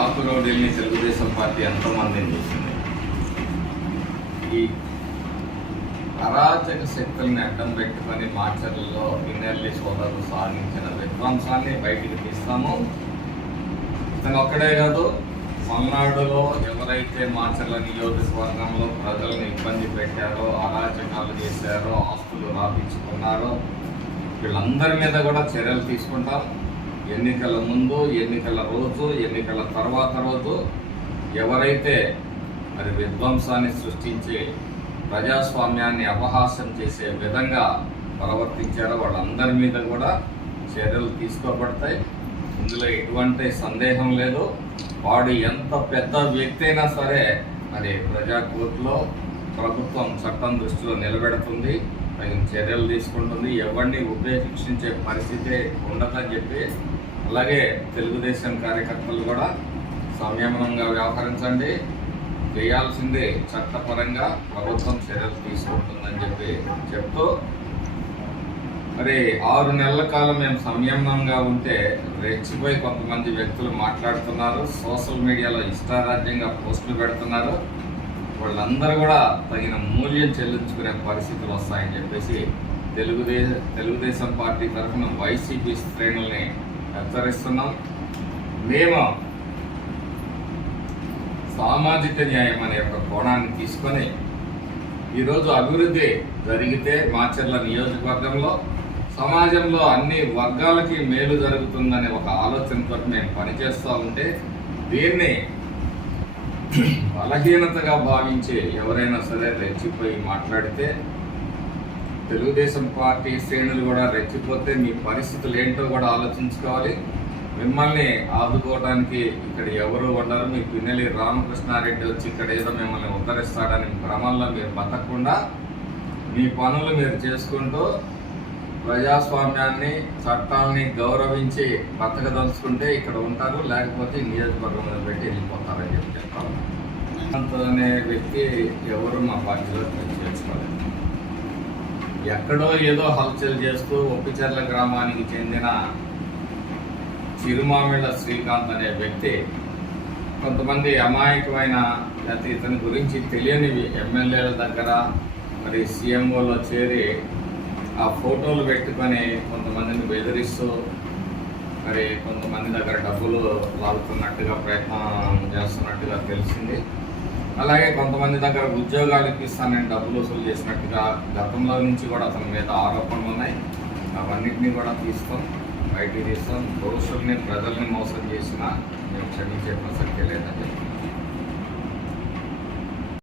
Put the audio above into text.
ఆకురోడిల్ని Telugu Desam party ఎంతోమందిని చేసింది. ఈ అరాచక శక్తుల్ని అడ్డం పెట్టుకొని మాచర్లలో పిన్నెల్లి సోదరులు సాధించిన విధ్వంసాన్ని బయటికి తీస్తాము. ఇతను ఒక్కడే కాదు పల్నాడులో ఎవరైతే మాచర్ల నియోజకవర్గంలో ప్రజలను ఇబ్బంది పెట్టారో అరాచకాలు చేశారో ఆస్తులు రాపించుకున్నారో వీళ్ళందరి మీద కూడా చర్యలు తీసుకుంటాం. ఎన్నికల ముందు ఎన్నికల రోజు ఎన్నికల తర్వాత రోజు ఎవరైతే మరి విధ్వంసాన్ని సృష్టించి ప్రజాస్వామ్యాన్ని అపహాస్యం చేసే విధంగా ప్రవర్తించారో వాళ్ళందరి మీద కూడా చర్యలు తీసుకోబడతాయి. ఇందులో ఎటువంటి సందేహం లేదు. వాడు ఎంత పెద్ద వ్యక్తి అయినా సరే మరి ప్రజా కోర్టులో ప్రభుత్వం చట్టం దృష్టిలో నిలబెడుతుంది. తగిన చర్యలు తీసుకుంటుంది. ఎవరిని ఉపేక్షించే పరిస్థితి ఉండదని చెప్పి అలాగే తెలుగుదేశం కార్యకర్తలు కూడా సంయమనంగా వ్యవహరించండి. చేయాల్సిందే చట్టపరంగా ప్రభుత్వం చర్యలు తీసుకుంటుందని చెప్పి చెప్తూ మరి ఆరు నెలల కాలం మేము సంయమనంగా ఉంటే రెచ్చిపోయి కొంతమంది వ్యక్తులు మాట్లాడుతున్నారు సోషల్ మీడియాలో ఇష్టారాజ్యంగా పోస్టులు పెడుతున్నారు. వాళ్ళందరూ కూడా తగిన మూల్యం చెల్లించుకునే పరిస్థితులు వస్తాయని చెప్పేసి తెలుగుదేశం తెలుగుదేశం పార్టీ తరఫున వైసీపీ శ్రేణుల్ని హెచ్చరిస్తున్నాం. మేము సామాజిక న్యాయం అనే ఒక కోణాన్ని తీసుకొని ఈరోజు అభివృద్ధి జరిగితే మాచర్ల నియోజకవర్గంలో సమాజంలో అన్ని వర్గాలకి మేలు జరుగుతుందనే ఒక ఆలోచనతో మేము పనిచేస్తూ ఉంటే దీన్ని బలహీనతగా భావించి ఎవరైనా సరే రెచ్చిపోయి మాట్లాడితే తెలుగుదేశం పార్టీ శ్రేణులు కూడా రెచ్చిపోతే మీ పరిస్థితులు ఏంటో కూడా ఆలోచించుకోవాలి. మిమ్మల్ని ఆదుకోవడానికి ఇక్కడ ఎవరు ఉండరు. మీ పిన్నెలి రామకృష్ణారెడ్డి వచ్చి ఇక్కడ ఏదో మిమ్మల్ని ఉద్ధరిస్తాడని భ్రమంలో మీరు బతకకుండా మీ పనులు మీరు చేసుకుంటూ ప్రజాస్వామ్యాన్ని చట్టాలని గౌరవించి బతకదలుచుకుంటే ఇక్కడ ఉంటారు. లేకపోతే నియోజకవర్గం మీద పెట్టి వెళ్ళిపోతారని చెప్పి చెప్తాను అంత అనే వ్యక్తి ఎవరు మా పార్టీలో చేసుకోలేదు ఎక్కడో ఏదో హల్చల్ చేస్తూ ఒప్పిచర్ల గ్రామానికి చెందిన చిరుమామిళ్ళ శ్రీకాంత్ అనే వ్యక్తి కొంతమంది అమాయకమైన లేకపోతే ఇతని గురించి తెలియని ఎమ్మెల్యేల దగ్గర మరి సీఎంఓలో చేరి ఆ ఫోటోలు పెట్టుకొని కొంతమందిని బెదిరిస్తూ మరి కొంతమంది దగ్గర డబ్బులు లాగుతున్నట్టుగా ప్రయత్నం చేస్తున్నట్టుగా తెలిసింది. అలాగే కొంతమంది దగ్గర ఉద్యోగాలు ఇప్పిస్తానని డబ్బులు వసూలు చేసినట్టుగా గతంలో నుంచి కూడా అతని మీద ఆరోపణలు ఉన్నాయి. అవన్నింటినీ కూడా తీస్తాం బయటికి తీస్తాం. దోషుల్ని ప్రజల్ని మోసం చేసినా మేము క్షమించే ప్రసక్తే లేదండి